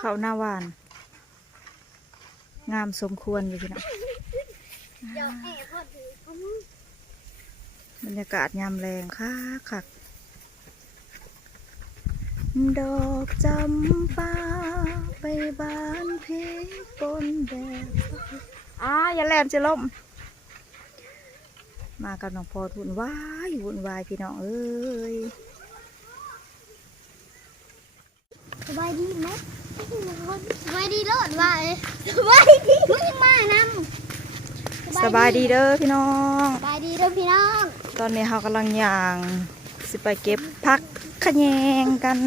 ข้าวหน้าหวานงามสมควรอยู่พี่น้องบรรยากาศยามแรงค่ะคักดอกจำปาไปบ้านพี่ปนแดดอย่าแล่นจะล้มมากับน้องพอวุ่นวายพี่น้องเอ้ยสบายดีไหมสบายดีโลดว่าสบายดีมึงมานำสบายดีเด้อพี่น้อง สบายดีเด้อพี่น้องตอนนี้เรากำลังย่างสิไปเก็บผักขะแยงกัน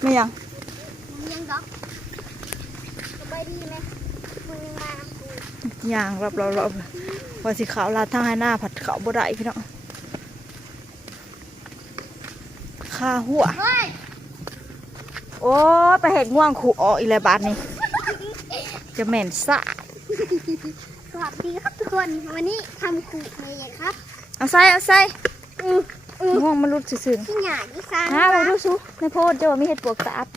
ไม่ยังยังดอกสบายดีไหมมึงมานำกูย่างรอบว่าสิขาวลาดทางให้หน้าผัดขาวบ่ได้พี่น้องข้าหัวโอ้ไปเห็ดง่วงขู่ออกอีเลยบาทนี่จะเหม็นสะสวัสดีครับทุกคนวันนี้ทำขู่เลยครับเอาใส่ง่วงมันรุดซื่อที่ใหญ่ที่ซามาดูซูในโพดเจ้ามีเห็ดปวกสะอาด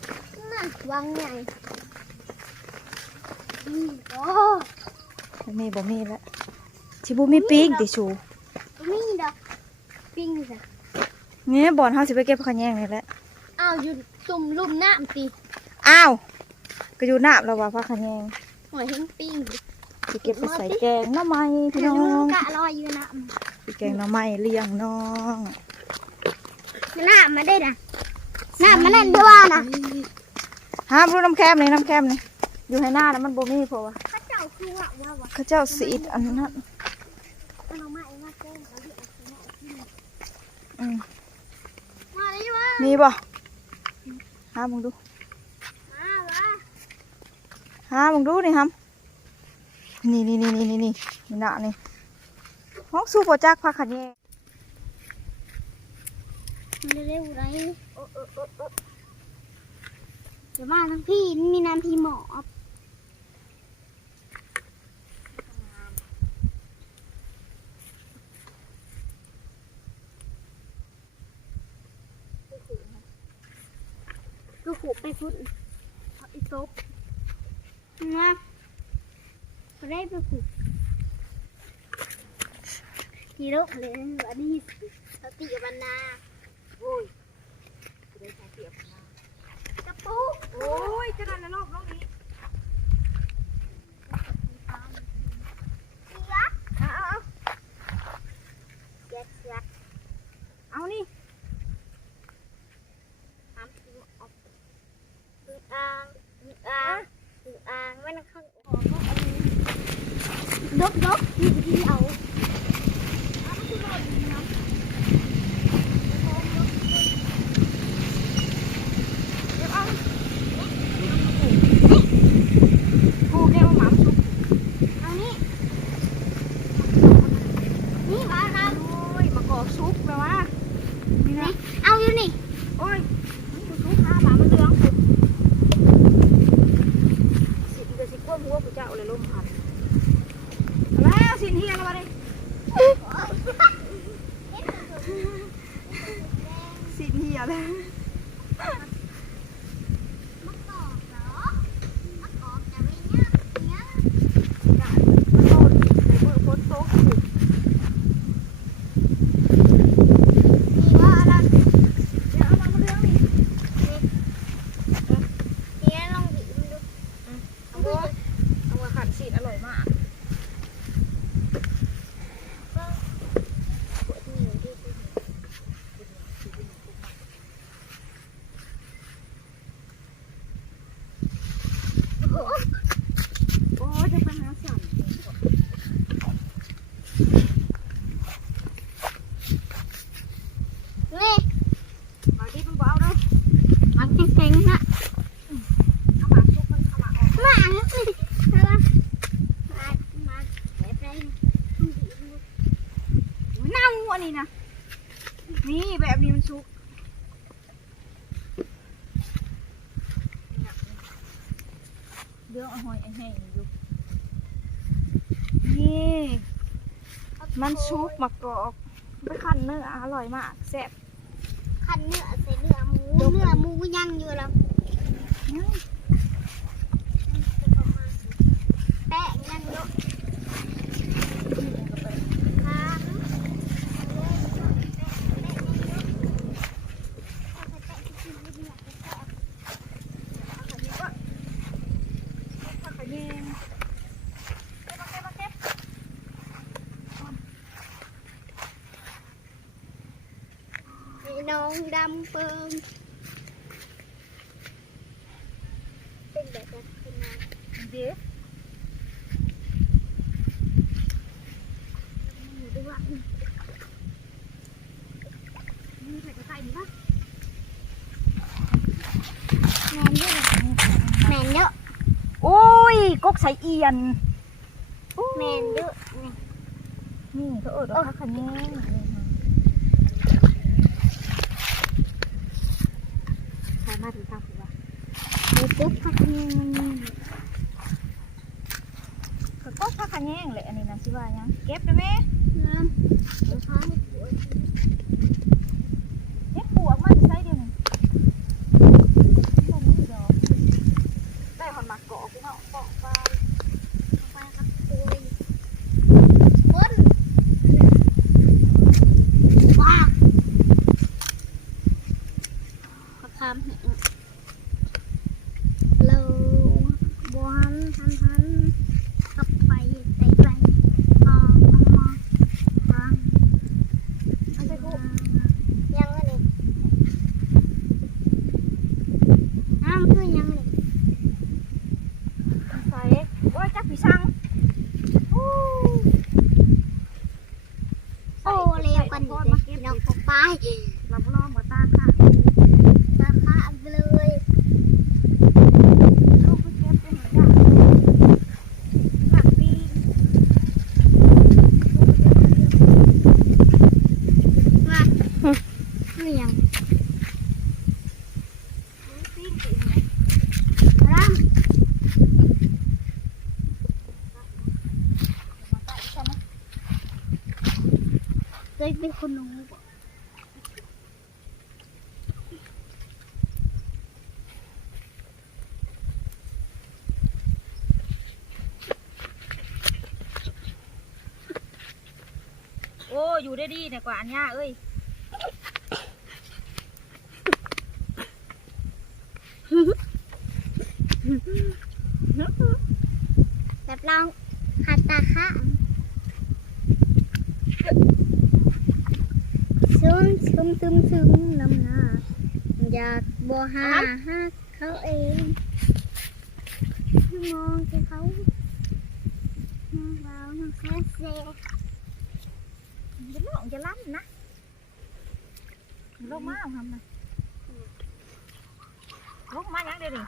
วางใหญ่โอ้บ่มีแล้วชิบุมีปิ้งติชูมีดอกปิ้งจ้ะเนี่ยบอลเฮาสิไปเก็บขะแยงนี่แหละอ้าวอยู่ตุ่มลุ่มน้ำตีอ้าวก็อยู่น้ำแล้วว่าผักขะแยงหอยแห้งปิ้งสิเก็บไปใส่แกงหน้ำไม้พี่น้องกะลอยอยู่น้ำแกงหน้ำไม้เลี้ยงน้องน้ำมาได้นะน้ำมาเล่นด้วยนะห้ามรู้น้ำแคมนี่อยู่ให้หน้านะมันบ่มีเพราะว่าข้าเจ้าคือว่าข้าเจ้าสีดอันนั้นมาเลยว่ามีบ่หามึงดูนี่ฮัมนี่หน้านี่ห้องสู้โปรจักผักขะแยงเร็วไรเดี๋ยวมาทั้งพี่มีน้ำพี่หมอลูกหูไปฟุตอีโต๊ะนะเขาได้ไปผูกทีโร่เลยวันนี้สติบันนาโอ้ยได้สติบันนากระปุกโอ้ยจะนั่นละโลกน้องนี้เอานี่อ่างไม่นั่งข้างดกที่เอากูแก้วหมาชุบเอานี่มาครับโอ้ยมากอกซุปแปลว่านี่นะเอาอยู่นี่โอ้ยกูซุปหาหมามันเลี้ยงกูสิก้มหัวกูเจ้าเลยล้มพันแล้วสินเฮียแล้วมาดิสินเฮียเลยนี่นะนี่แบบนี้มันชุกเดี๋ยวเอาหอยแห้งอยู่นี่มันชุกมากรอกไปคั้นเนื้ออร่อยมากแซ่บคั้นเนื้อใส่เนื้อหมูย่างอยู่แล้ว น้องดำเปิงเป็นแบบนั้นเป็นไง เดี๋ยว อยู่ด้วยนี่ใส่กระต่ายดีปะแมนเยอะแมนเยอะ โอ้ยกกใส่เอียน แมนเยอะ นี่เขาเอิดว่าคันแย่งสามารถถึงทางผมว่า เดี๋ยวปุ๊บพักนึง ก็พักคันแย่งเลยอันนี้นะสิว่ายังเก็บได้ไหม น้ำเดี๋ยวท้ายปวด เฮ็ดปวกมาจะใส่เดียวนึงบ่มีดอกได้หอนหมักเกาะพี่น้องเกาะไป ไปครับปุยบนว้าประคำเราบวนทันกับไปใส่ไปมองทางยังไงนี่น้ำคือยังไง ใส่โอ้ยจักพี่ช่าง โอ้เร็วกันอีกเลยพี่น้องไป เราบ่ลองบ่ตาค่ะ ราคาเลย ลูกไปเก็บเป็นจ้ะหมักปี ว่าคือยัง ปิ้งกิน ร่ำเคยเป็นคนหนูบ่ โอ้อยู่ได้ดีเนี่ยกว่าอันย่าเอ้ย แบบเราหัดตาข้าซึมน้ำหน้าอยากบัวหาเขาเองมองที่เขามองเราแค่เซ่ จะลองจะล้ำนะลงมาเอาทำนะลงมายังเดี๋ยวนี้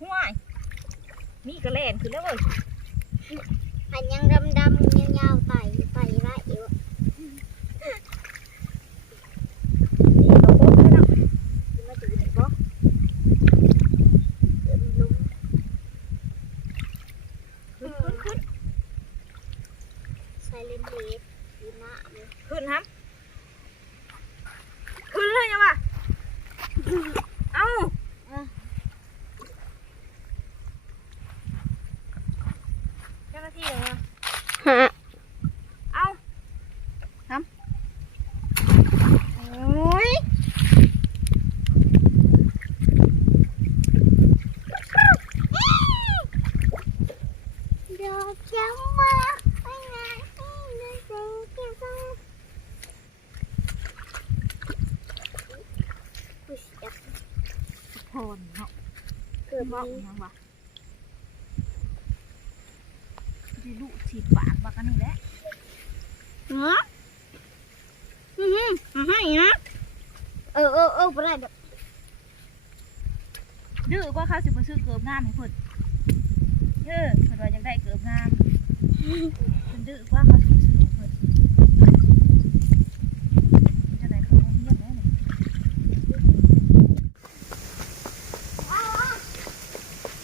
ห่วยมีกระแลนขึ้นแล้วเว้ย หันยังดำยาวไต่ละอยู่ นี่กระโปงเลยนะขึ้นมาถึงไหนบ่ ลุง ขึ้น ใส่เลนเดสดีมากเลย ขึ้นครับขึ้นเลยยังวะเอ้าเจ้าหน้าที่เลยวะ ฮะ เอาทำโอ้ย เดี๋ยวจะมาไปไหนเดินเส้นเกี่ยวกับผู้ชาย พรเนาะ เกิด บอ มาก ยังวะจะดุฉีดปากบักอันนี้แหละ เนาะให้นะไปได้เดี๋ยว ดื้อกว่าเขาสิมาซื้อเกิบงามให้เพิ่นเพิ่นว่าอยากได้เกิบงามเพิ่นดื้อกว่าเขาสิมาซื้อให้เพิ่นจะได้เขาเงียบแน่เลย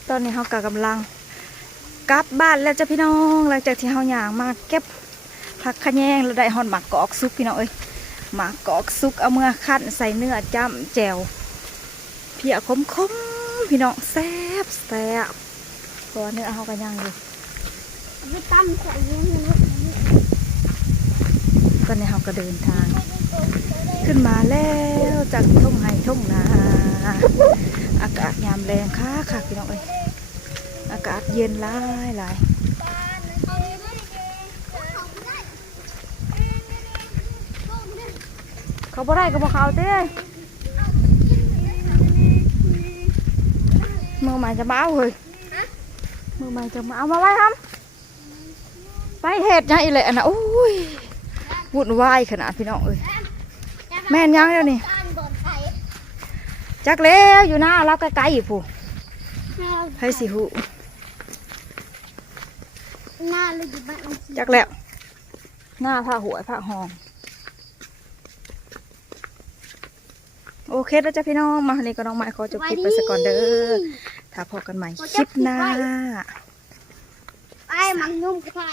ตอนนี้เขากำลังกลับบ้านแล้วจ้ะพี่น้องหลังจากที่เขาย่างมาเก็บผักขะแยงแล้วได้ฮอนหมักกอกซุกพี่น้องเอ้ยหมักกอกซุกเอาเมื่อคั่นใส่เนื้อจ้ำแจ่วเพียคมพี่น้องแซ่บเพราะว่าเนื้อเขาก็ย่างอยู่ ไปตั้มใส่เงี้ย ตอนนี้เขาก็เดินทาง ขึ้นมาแล้วจากทุ่งไห่ทุ่งนาอากาศยามแรงค่ะพี่น้องเอ้ย อากาศเย็นหลายหลายเขาบ่ได้ก็บ่เขาเต้มือใหม่จะมาเอาเลยมือใหม่จะมาเอามาไว้ครับไปเห็ดยังอีเลยอันน่ะโอ้ยวุ่นวายขนาดพี่น้องเอ้ยแม่นยังเดี๋ยวนี้จักแล้วอยู่หน้าเราใกล้ๆอยู่ผู้ให้สิหู หน้าเลยอยู่บ้าน จักแล้วหน้าผ้าหัวผ้าหองโอเคแล้วจ้ะพี่น้องมาวันนี้ก็น้องไม้ขอจบคลิปไปสักก่อนเด้อถ้าพอกันใหม่คลิปหน้า ไอ้มังนุ่มไข่